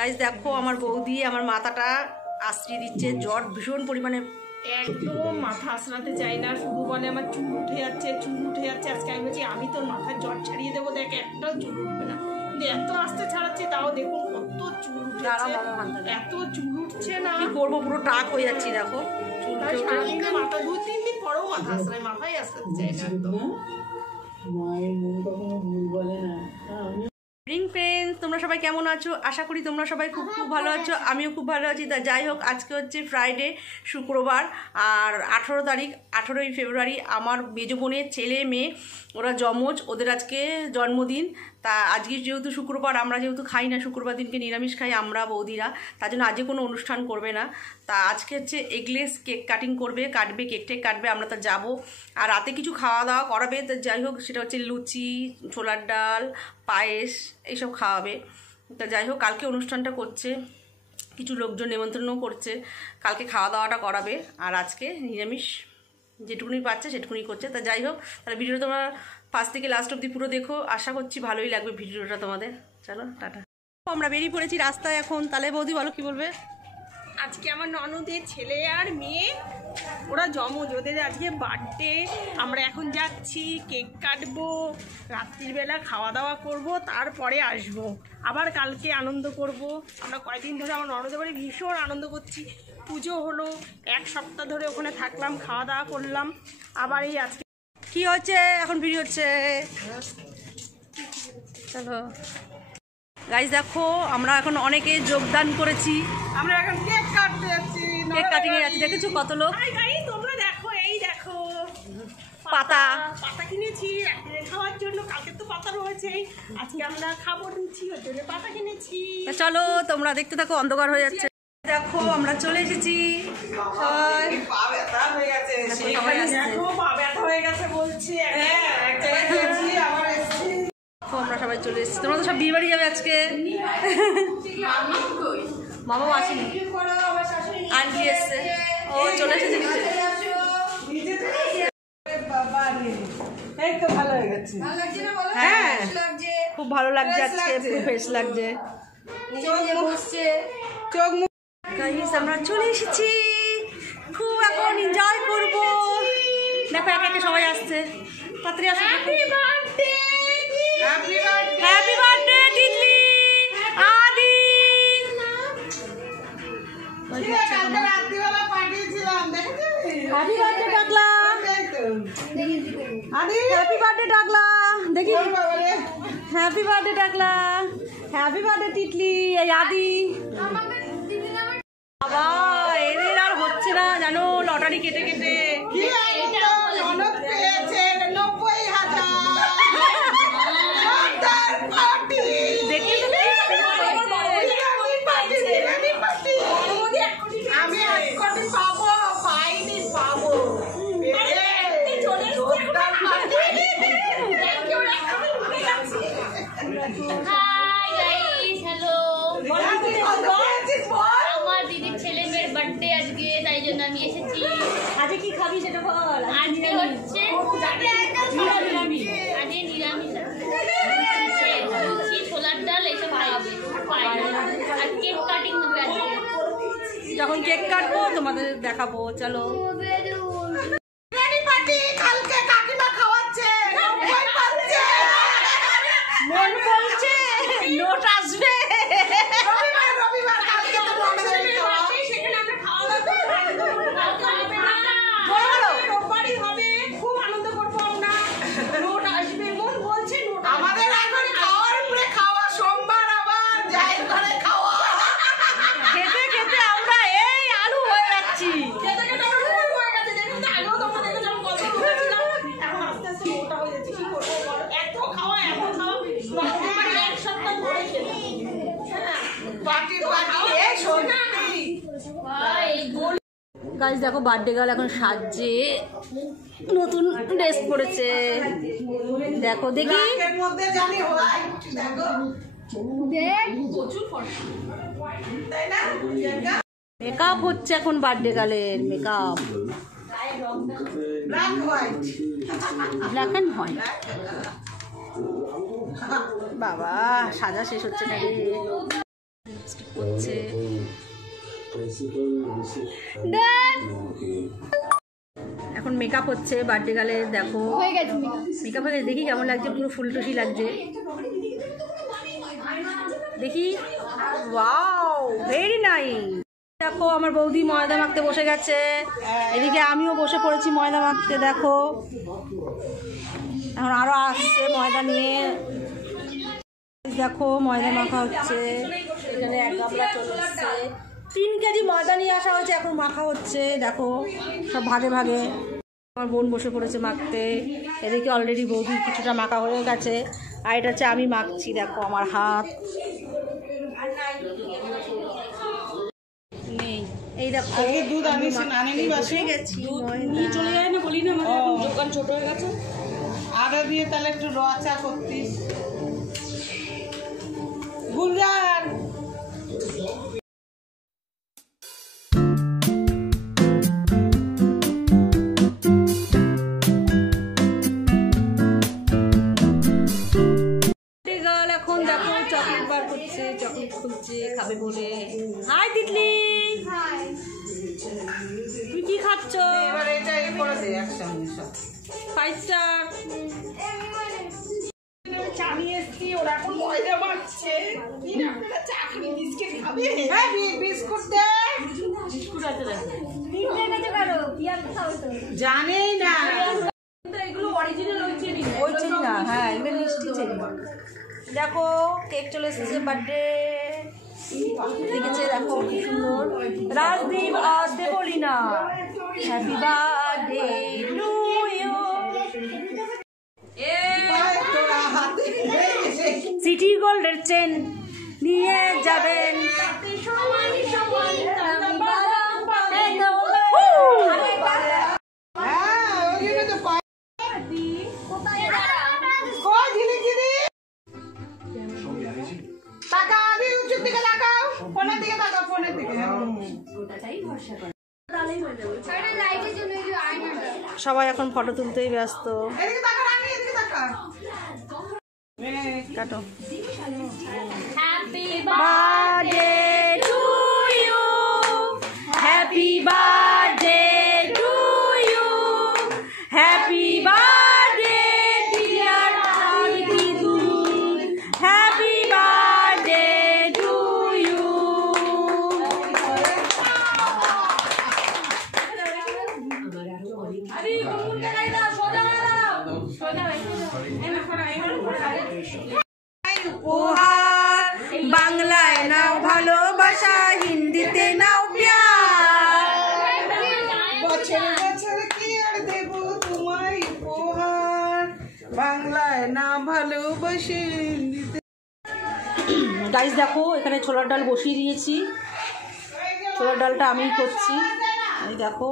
Guys দেখো আমার বৌদি আমার মাথাটা আশ্রিয়ে দিচ্ছে, জ্বর ভীষণ পরিমাণে, একদম মাথা আশ্রাতে চাই না, শুধু বলে আমার চুল উঠে যাচ্ছে চুল উঠে যাচ্ছে। আজকে আমি বলছি আমি তোর মাথার জ্বর ছাড়িয়ে দেবো, দেখ একটাও চুল উঠবে না। কিন্তু এত আস্তে ছাড়াচ্ছে তাও দেখুন কত চুল উঠেছে, এত চুল উঠছে না কি করবো, পুরো টাক হয়ে যাচ্ছি দেখো। মাথা 2-3 দিন পরেও মাথা আশ্রায়, মাথায় আশ্রাতে চাই না একদম। মায়ের মন কখনো ভুল বলে না। রিং ফ্রেন্ডস, তোমরা সবাই কেমন আছো? আশা করি তোমরা সবাই খুব খুব ভালো আছো, আমিও খুব ভালো আছি। তা যাই হোক, আজকে হচ্ছে ফ্রাইডে, শুক্রবার, আর 18 তারিখ 18ই ফেব্রুয়ারি আমার মেজো বোনের ছেলে মেয়ে ওরা জমজ, ওদের আজকে জন্মদিন। তা আজকে যেহেতু শুক্রবার, আমরা যেহেতু খাই না শুক্রবার দিনকে, নিরামিষ খাই আমরা বৌদিরা, তার জন্য আজকে কোনো অনুষ্ঠান করবে না। তা আজকে হচ্ছে এগলেস কেক কাটিং কাটবে কেক টেক কাটবে, আমরা তা যাবো। আর রাতে কিছু খাওয়া দাওয়া করাবে, তা যাই হোক সেটা হচ্ছে লুচি, ছোলার ডাল, পায়েস এইসব খাওয়াবে। তা যাই হোক কালকে অনুষ্ঠানটা করছে, কিছু লোকজন নেমন্ত্রণও করছে, কালকে খাওয়া দাওয়াটা করাবে। আর আজকে নিরামিষ যেটুকুনি পাচ্ছে সেটুকুনি করছে। তা যাই হোক, তাহলে ভিডিওটা তোমরা ফার্স্ট থেকে লাস্ট অবধি পুরো দেখো, আশা করছি ভালোই লাগবে ভিডিওটা তোমাদের। চলো টাটা। আমরা বেরিয়ে পড়েছি রাস্তায় এখন। তাহলে বৌদি বলো কি বলবে? আজকে আমার ননদের ছেলে আর মেয়ে ওরা জমজ, ওদের আজকে বার্থডে। আমরা এখন যাচ্ছি, কেক কাটবো, রাত্রির বেলা খাওয়া দাওয়া করব, তারপরে আসবো আবার কালকে আনন্দ করব। আমরা কয়েকদিন ধরে আমার ননদের বাড়ি ভীষণ আনন্দ করছি, পুজো হলো, 1 সপ্তাহ ধরে ওখানে থাকলাম, খাওয়া দাওয়া করলাম, আবার এই আজকে কি হচ্ছে এখন ভিডিও হচ্ছে। চলো গাইস দেখো আমরা এখন অনেকে যোগদান করেছি, আমরা এখন কেক কাটতে যাচ্ছি, কেক কাটিং এ যাচ্ছি। দেখেছো কত লোক? তোমরা দেখো, এই দেখো পাতা কিনেছি রাত্রে খাওয়ার জন্য, কালকে তো পাতা রয়েছে, আজকে আমরা খাবো লুচি, ওর জন্য পাতা কিনেছি। চলো তোমরা দেখতে থাকো, অন্ধকার হয়ে যাচ্ছে। দেখো আমরা চলে এসেছি, পা ব্যথা হয়ে গেছে বলছি, আমরা সবাই চলে এসেছি। তোমরা তো সব বিয়ে বাড়ি যাবে আজকে। মামাও আসেনি, আন্টি এসছে, ও চলে এসেছে নিচে। হ্যাঁ খুব ভালো লাগছে আজকে, খুব ফ্রেশ লাগছে। আমরা চলে এসেছি, খুব এখন এনজয় করবো। দেখো একে একে সবাই আসছে, তাড়াতাড়ি আসো। হ্যাপি বার্থডে টিটলি, আদি। হ্যাপি বার্থডে ডাকলা, আদি হ্যাপি বার্থডে ডাকলা, দেখি হ্যাপি বার্থডে ডাকলা, হ্যাপি বার্থডে টিটলি। এই আদি বাবা, এদের আর হচ্ছে না জানো, লটারি কেটে কেটে আমার দিদির ছেলে মেয়ের বার্থডে আজকে, তাই জন্য আমি এসেছি। আজকে কি খাবি সেটা বল। আজকে হচ্ছে নিরামিষ, আজকে নিরামিষ লুচি, ছোলার ডাল এসব খাওয়াবে, আর কেক কাটিং হবে আজকে। যখন কেক কাটবো তোমাদের দেখাবো। চলো মন বলছে নোট আসবে, খুব আনন্দ করবো আমরা, নোট আসবে, মন বলছে নোট আমাদের এখন খাওয়ার উপরে খাওয়া, সোমবার আবার যাই করে খাওয়া, খেতে খেতে আমরা এই আলু হয়ে যাচ্ছি। খেতে খেতে আমরা মোটা হয়ে গেছে, দেখুন তো আগেও তোমরা দেখে যখন কত হয়েছিলাম, এখন আস্তে আস্তে মোটা হয়ে যাচ্ছে। কি করবো বলো, এত খাওয়া 1 সপ্তাহ ধরে খেতে গাইস দেখো বার্থডে গার্ল এখন সাজছে, নতুন ড্রেস পরেছে, দেখো দেখি মেকআপ হচ্ছে এখন বার্থডে গার্লের মেকআপ, ব্ল্যাক অ্যান্ড হোয়াইট। বাবা সাজা শেষ হচ্ছে না রে। লিপস্টিক করছে। এখন মেকআপ হচ্ছে বার্থডে গালে, দেখো মেকআপ হয়ে গেছে, দেখি কেমন লাগছে, পুরো ফুলটুসি লাগছে দেখি। Wow very nice. দেখো আমার বৌদি ময়দা মাখতে বসে গেছে, এদিকে আমিও বসে পড়েছি ময়দা মাখতে। দেখো এখন আরো আসছে ময়দা নিয়ে, দেখো ময়দা মাখা হচ্ছে। এখানে 1 গামলা চলে এসছে, 3 কেজি ময়দা নিয়ে আসা হয়েছে, এখন মাখা হচ্ছে। দেখো সব ভাগে ভাগে আমার বোন বসে পড়েছে মাখতে। এদিকে অলরেডি বৌদি কিছুটা মাখা হয়ে গেছে, আর এটা হচ্ছে আমি মাখছি। দেখো আমার হাত নেই, এই দেখো দুধ আনেনি বসে গেছি। চলে যায় না বলি না, মানে দোকান ছোট হয়ে গেছে। আদা দিয়ে তাহলে একটু র চা করতিস গুলজার। এখন দেখো চকলেট বার করছে, চকলেট খুলছে খাবে বলে। হাই তিতলি, তুই কি খাচ্ছ? এবার এটা এই করে দে একসঙ্গে সব 5 স্টার। চা নিয়ে এসছি, ওরা এখন ময়দা মাখছে। চাকরি বিস্কিট খাবে? হ্যাঁ বিস্কুট দে। বিস্কুট আছে জানেই না এগুলো অরিজিনাল ওই চেরি না, হ্যাঁ এগুলো মিষ্টি চেরি। দেখো কেক চলে এসেছে বার্থডে দেখেছে, দেখো কি সুন্দর। রাজদীপ আর Debolina, happy birthday to you. City গোল্ডের চেন নিয়ে যাবেন। সবাই এখন ফটো তুলতেই ব্যস্ত। কাটো। Happy birthday to you, happy birthday to you, happy birthday dear Shanti দুল, হ্যাপি বার্থডে টু ইউ। উপহার বাংলায় নাও ভালোবাসা, হিন্দিতে নাও প্যার। বছর বছর কি আর দেব তোমায় উপহার, বাংলায় না ভালোবাসে হিন্দিতে। গাইস দেখো এখানে ছোলার ডাল বসিয়ে দিয়েছি, ছোলার ডালটা আমি করছি। এই দেখো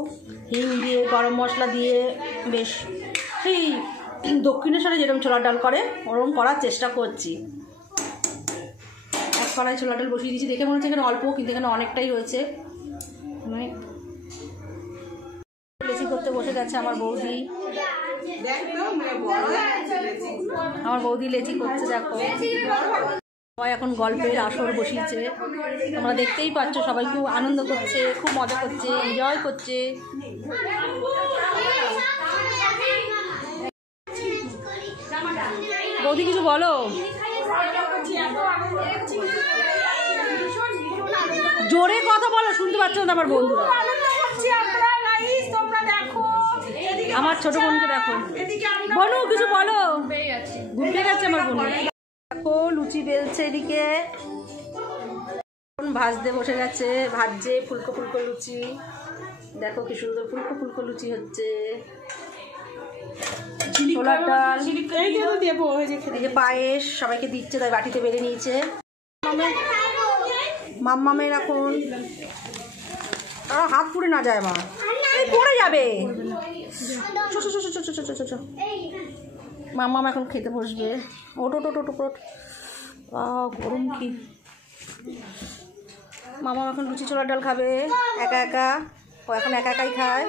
হিং দিয়ে গরম মশলা দিয়ে বেশ সেই দক্ষিণেশ্বরে যেরকম ছোলার ডাল করে ওরকম করার চেষ্টা করছি। এক কড়াই ছোলার ডাল বসিয়ে দিয়েছি, দেখে মনে হচ্ছে এখানে অল্প, কিন্তু এখানে অনেকটাই হয়েছে। লেচি করতে বসে গেছে আমার বৌদি, আমার বৌদি লেচি করছে। দেখো সবাই এখন গল্পের আসর বসিয়েছে, তোমরা দেখতেই পাচ্ছ, সবাই খুব আনন্দ করছে, খুব মজা করছে, এনজয় করছে। বৌদি কিছু বলো, জোরে কথা বলো, শুনতে পাচ্ছ না আমার বন্ধুরা। আমার ছোট বোনকে দেখো, বনু কিছু বলো, ঘুরতে গেছে আমার বোন। দেখো লুচি বেলছে, এদিকে ভাজতে বসে গেছে, ভাজছে ফুলকো ফুলকো লুচি। দেখো কি সুন্দর ফুলকো ফুলকো লুচি হচ্ছে। ছোলার ডাল, এই যে পায়েস সবাইকে দিচ্ছে, তাই বাটিতে বেড়ে নিয়েছে। মাম্মামের এখন হাত পুড়ে না যায়, মা পড়ে যাবে। মাম্মাম এখন খেতে বসবে। ওট ওট ওট ওট, গরম কি। মামা এখন লুচি ছোলার ডাল খাবে একা একা, ও এখন একা একাই খায়।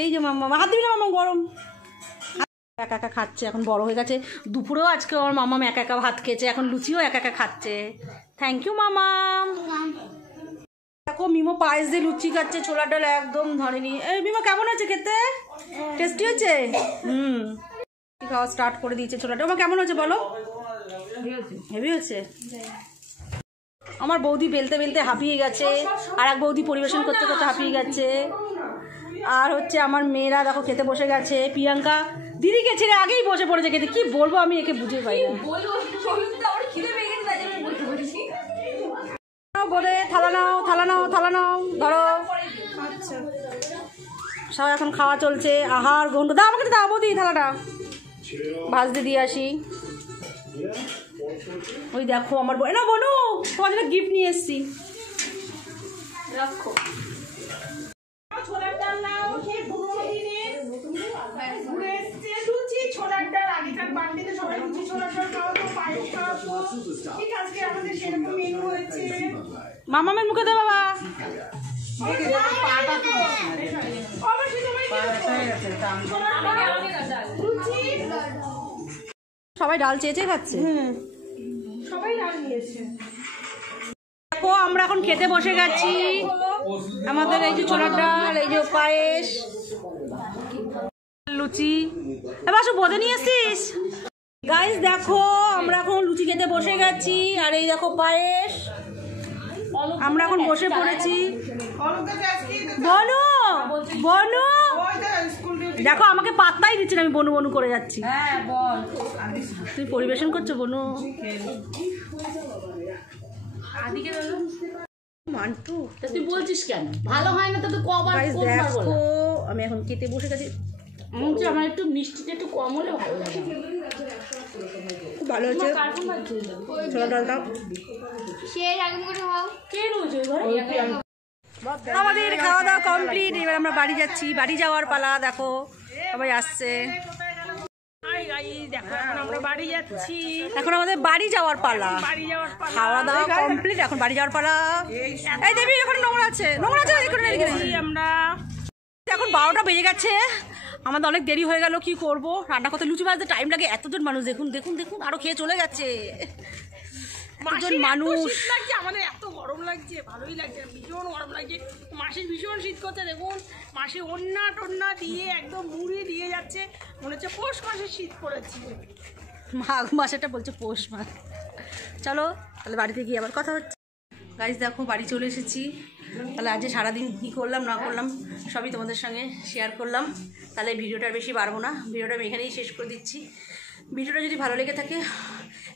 এই যে মাম্মা, হাত দিবি না মাম্মা, গরম। একা একা খাচ্ছে, এখন বড় হয়ে গেছে। দুপুরেও আজকে আমার মামাম একা একা ভাত খেয়েছে, এখন লুচিও একা একা খাচ্ছে। থ্যাংক ইউ মামাম। দেখো মিমো পায়েস দিয়ে লুচি খাচ্ছে, ছোলার ডাল একদম ধরেনি। এই মিমো কেমন আছে খেতে? টেস্টি হচ্ছে? খাওয়া স্টার্ট করে দিয়েছে ছোলার ডাল। কেমন হচ্ছে বলো? হেভি হচ্ছে। আমার বৌদি বেলতে বেলতে হাঁপিয়ে গেছে, আর এক বৌদি পরিবেশন করতে করতে হাঁপিয়ে গেছে। আর হচ্ছে আমার মেয়েরা দেখো খেতে বসে গেছে। প্রিয়াঙ্কা দিদিকে ছেড়ে আগেই বসে পড়েছে খেতে। কি বলবো আমি, একে বুঝে পাই না। বলে থালা নাও, থালা নাও, থালা নাও, ধরো। সব এখন খাওয়া চলছে, আহার গন্ধ। দাও আমাকে, দাও বৌদি থালাটা ভাজতে দিয়ে আসি। ওই দেখো আমার না বনু, তোমার জন্য গিফট নিয়ে এসছি, রাখো। ছোলার ডাল নাও, সেই পুরোনো দিনের ঘুরে এসছে লুচি ছোলার ডাল। আগেকার বাড়িতে সবাই লুচি ছোলার ডাল খাওয়াতো, পায়েস খাওয়াতো। ঠিক আজকে আমাদের সেরকম মেনু হয়েছে। মামামের মুখে দে বাবা। সবাই ডাল চেয়েছে খাচ্ছে। সবাই ডাল নিয়েছে। দেখো আমরা এখন খেতে বসে গেছি। আমাদের এই যে ছোলার ডাল, এই যে পায়েস, লুচি। এবার বোধে নিয়ে এসছিস গাইস। দেখো আমরা এখন লুচি খেতে বসে গেছি, আর এই দেখো পায়েস। আমরা এখন বসে পড়েছি। বনু, বনু দেখো আমাকে পাত্তাই দিচ্ছে না, আমি বনু বনু করে যাচ্ছি। তুমি পরিবেশন করছো বনু? মান্টু তুই বলছিস কেন ভালো হয় না? তো কবার দেখো আমি এখন খেতে বসে গেছি। আমার একটু মিষ্টিটা একটু কম হলে ভালো লাগে। খুব ভালো হচ্ছে ছোলা ডালটা। আমাদের খাওয়া দাওয়া কমপ্লিট। এবার আমরা বাড়ি যাচ্ছি, বাড়ি যাওয়ার পালা। দেখো সবাই আসছে। দেখো এখন আমরা বাড়ি যাচ্ছি। এখন আমাদের বাড়ি যাওয়ার পালা। বাড়ি যাওয়ার পালা। খাওয়া দাওয়া কমপ্লিট, এখন বাড়ি যাওয়ার পালা। এই দেবী এখন নোংরা আছে, নোংরা আছে আমরা। এখন 12টা বেজে গেছে, আমাদের অনেক দেরি হয়ে গেল। কি করব, রান্না করতে লুচি ভাজতে টাইম লাগে। এতজন মানুষ দেখুন দেখুন দেখুন, আরো খেয়ে চলে গেছে এতজন মানুষ। আমাদের এত গরম লাগছে, ভালোই লাগছে, ভীষণ গরম লাগছে। মাসির ভীষণ শীত করছে। দেখুন মাসি ওন্না টন্না দিয়ে একদম মুড়ি দিয়ে যাচ্ছে, মনে হচ্ছে পৌষ মাসে শীত পড়েছে। মাঘ মাসেটা বলছে পৌষ মাস। চলো তাহলে বাড়িতে গিয়ে আবার কথা হচ্ছে। গাইস দেখো বাড়ি চলে এসেছি। তাহলে আজকে সারাদিন কী করলাম না করলাম সবই তোমাদের সঙ্গে শেয়ার করলাম। তাহলে ভিডিওটা বেশি বাড়বো না, ভিডিওটা আমি এখানেই শেষ করে দিচ্ছি। ভিডিওটা যদি ভালো লেগে থাকে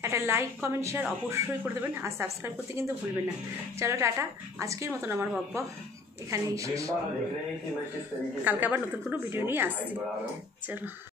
একটা লাইক কমেন্ট শেয়ার অবশ্যই করে দেবেন, আর সাবস্ক্রাইব করতে কিন্তু ভুলবেন না। চলো টাটা, আজকের মতন আমার বকবক এখানেই শেষ। কালকে আবার নতুন কোনো ভিডিও নিয়ে আসছি। চলো।